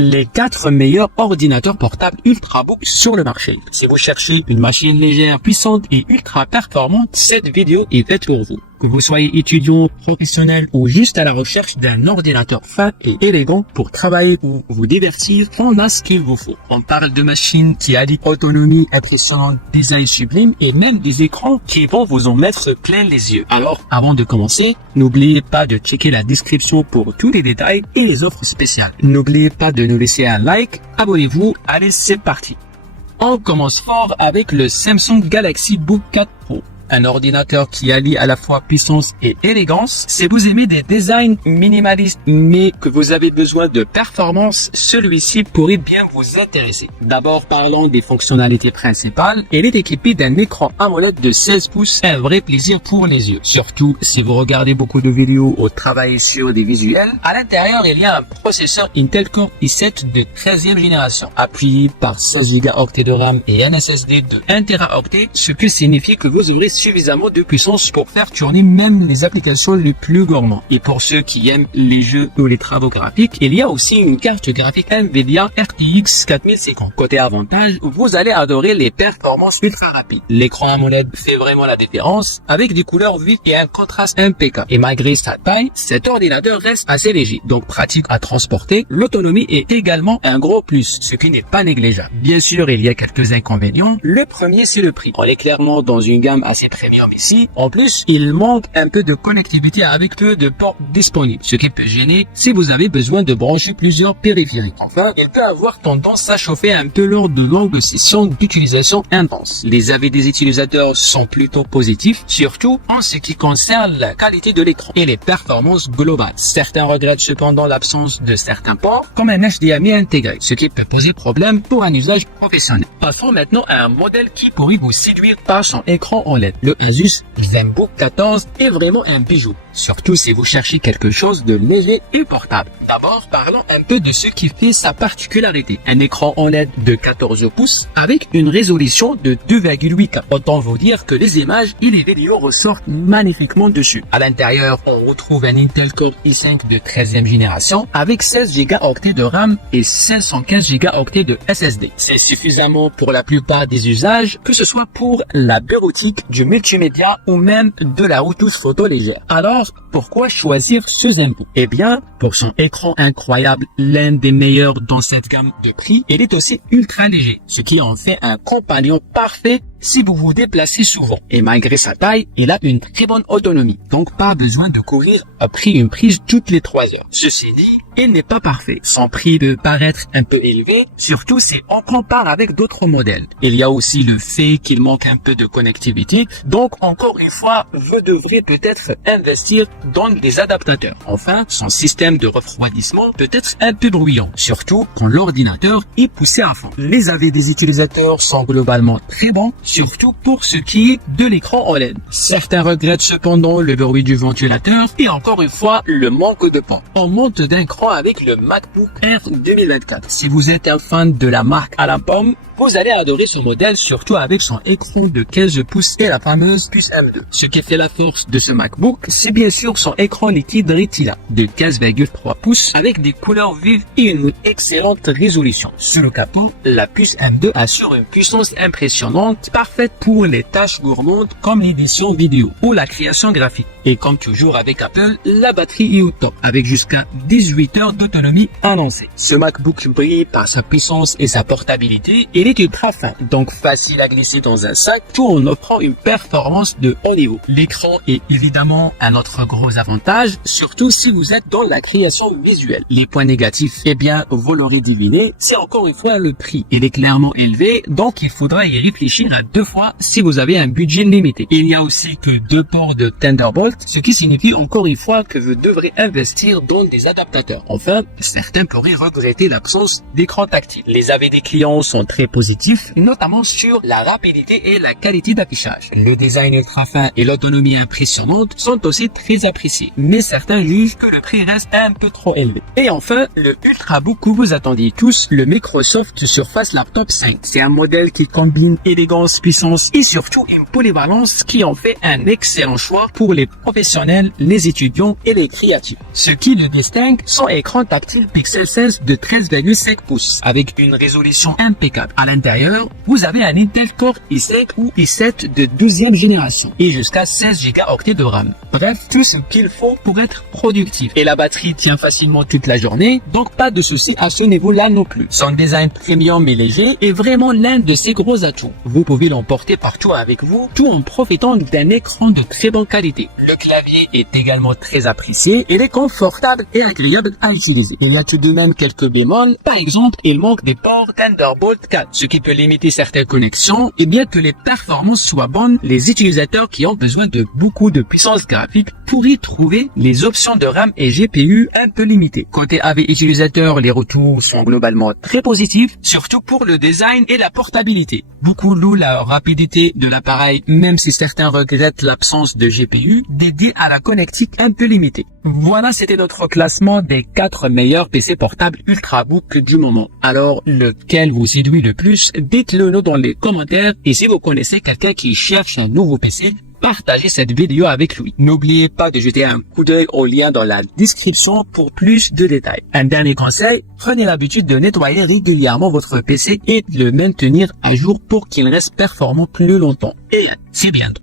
Les 4 meilleurs ordinateurs portables Ultrabook sur le marché. Si vous cherchez une machine légère, puissante et ultra performante, cette vidéo est faite pour vous. Que vous soyez étudiant, professionnel ou juste à la recherche d'un ordinateur fin et élégant pour travailler ou vous divertir, on a ce qu'il vous faut. On parle de machines qui allient autonomie impressionnante, design sublime et même des écrans qui vont vous en mettre plein les yeux. Alors, avant de commencer, n'oubliez pas de checker la description pour tous les détails et les offres spéciales. N'oubliez pas de nous laisser un like, abonnez-vous, allez c'est parti. On commence fort avec le Samsung Galaxy Book 4 Pro. Un ordinateur qui allie à la fois puissance et élégance. Si vous aimez des designs minimalistes mais que vous avez besoin de performance, celui-ci pourrait bien vous intéresser. D'abord, parlons des fonctionnalités principales. Il est équipé d'un écran AMOLED de 16 pouces, un vrai plaisir pour les yeux. Surtout si vous regardez beaucoup de vidéos ou travaillez sur des visuels. À l'intérieur, il y a un processeur Intel Core i7 de 13e génération, appuyé par 16 Go de RAM et un SSD de 1 Teraoctet, ce qui signifie que vous aurez suffisamment de puissance pour faire tourner même les applications les plus gourmandes. Et pour ceux qui aiment les jeux ou les travaux graphiques, il y a aussi une carte graphique Nvidia RTX 4050. Côté avantage, vous allez adorer les performances ultra rapides. L'écran AMOLED fait vraiment la différence avec des couleurs vives et un contraste impeccable. Et malgré sa taille, cet ordinateur reste assez léger, donc pratique à transporter. L'autonomie est également un gros plus, ce qui n'est pas négligeable. Bien sûr, il y a quelques inconvénients. Le premier, c'est le prix. On est clairement dans une gamme assez premium ici. En plus, il manque un peu de connectivité avec peu de ports disponibles, ce qui peut gêner si vous avez besoin de brancher plusieurs périphériques. Enfin, il peut avoir tendance à chauffer un peu lors de longues sessions d'utilisation intense. Les avis des utilisateurs sont plutôt positifs, surtout en ce qui concerne la qualité de l'écran et les performances globales. Certains regrettent cependant l'absence de certains ports, comme un HDMI intégré, ce qui peut poser problème pour un usage professionnel. Passons maintenant à un modèle qui pourrait vous séduire par son écran OLED. Le Asus ZenBook 14 est vraiment un bijou, surtout si vous cherchez quelque chose de léger et portable. D'abord, parlons un peu de ce qui fait sa particularité. Un écran OLED de 14 pouces avec une résolution de 2,8K. Autant vous dire que les images et les vidéos ressortent magnifiquement dessus. À l'intérieur, on retrouve un Intel Core i5 de 13e génération avec 16 Go de RAM et 515 Go de SSD. C'est suffisamment pour la plupart des usages, que ce soit pour la bureautique, du multimédia ou même de la retouche photo légère. Alors, pourquoi choisir ce ZenBook? Eh bien, pour son écran incroyable, l'un des meilleurs dans cette gamme de prix, il est aussi ultra léger, ce qui en fait un compagnon parfait si vous vous déplacez souvent. Et malgré sa taille, il a une très bonne autonomie, donc pas besoin de courir après une prise toutes les 3 heures. Ceci dit, il n'est pas parfait. Son prix peut paraître un peu élevé, surtout si on compare avec d'autres modèles. Il y a aussi le fait qu'il manque un peu de connectivité, donc encore une fois, vous devrez peut-être investir dans des adaptateurs. Enfin, son système de refroidissement peut être un peu bruyant, surtout quand l'ordinateur est poussé à fond. Les avis des utilisateurs sont globalement très bons, surtout pour ce qui est de l'écran OLED. Certains regrettent cependant le bruit du ventilateur et encore une fois le manque de port. On monte d'un cran avec le MacBook Air 2024. Si vous êtes un fan de la marque à la pomme, vous allez adorer ce modèle, surtout avec son écran de 15 pouces et la fameuse puce M2. Ce qui fait la force de ce MacBook, c'est bien sûr son écran liquide Retina de 15,3 pouces avec des couleurs vives et une excellente résolution. Sous le capot, la puce M2 assure une puissance impressionnante, parfaite pour les tâches gourmandes comme l'édition vidéo ou la création graphique. Et comme toujours avec Apple, la batterie est au top, avec jusqu'à 18 heures d'autonomie annoncée. Ce MacBook brille par sa puissance et sa portabilité. Il est ultra fin, donc facile à glisser dans un sac, tout en offrant une performance de haut niveau. L'écran est évidemment un autre gros avantage, surtout si vous êtes dans la création visuelle. Les points négatifs, eh bien, vous l'aurez deviné, c'est encore une fois le prix. Il est clairement élevé, donc il faudra y réfléchir à 2 fois si vous avez un budget limité. Il n'y a aussi que 2 ports de Thunderbolt, ce qui signifie encore une fois que vous devrez investir dans des adaptateurs. Enfin, certains pourraient regretter l'absence d'écran tactile. Les avis des clients sont très positifs, notamment sur la rapidité et la qualité d'affichage. Le design ultra fin et l'autonomie impressionnante sont aussi très appréciés, mais certains jugent que le prix reste un peu trop élevé. Et enfin, le Ultrabook que vous attendiez tous, le Microsoft Surface Laptop 5. C'est un modèle qui combine élégance, puissance et surtout une polyvalence qui en fait un excellent choix pour les professionnels, les étudiants et les créatifs. Ce qui le distingue, son écran tactile Pixel 16 de 13,5 pouces avec une résolution impeccable. À l'intérieur, vous avez un Intel Core i5 ou i7 de 12e génération et jusqu'à 16 Go de RAM. Bref, tout ce qu'il faut pour être productif. Et la batterie tient facilement toute la journée, donc pas de souci à ce niveau-là non plus. Son design premium et léger est vraiment l'un de ses gros atouts. Vous pouvez l'emporter partout avec vous, tout en profitant d'un écran de très bonne qualité. Le clavier est également très apprécié, il est confortable et agréable à utiliser. Il y a tout de même quelques bémols, par exemple, il manque des ports Thunderbolt 4, ce qui peut limiter certaines connexions, et bien que les performances soient bonnes, les utilisateurs qui ont besoin de beaucoup de puissance graphique pourraient trouver les options de RAM et GPU un peu limitées. Côté avis utilisateur, les retours sont globalement très positifs, surtout pour le design et la portabilité. Beaucoup louent la rapidité de l'appareil, même si certains regrettent l'absence de GPU dédié à la connectique un peu limitée. Voilà, c'était notre classement des 4 meilleurs PC portables Ultrabook du moment. Alors, lequel vous séduit le plus? Dites-le nous dans les commentaires, et si vous connaissez quelqu'un qui cherche un nouveau PC, partagez cette vidéo avec lui. N'oubliez pas de jeter un coup d'œil au lien dans la description pour plus de détails. Un dernier conseil, prenez l'habitude de nettoyer régulièrement votre PC et de le maintenir à jour pour qu'il reste performant plus longtemps. Et c'est bientôt.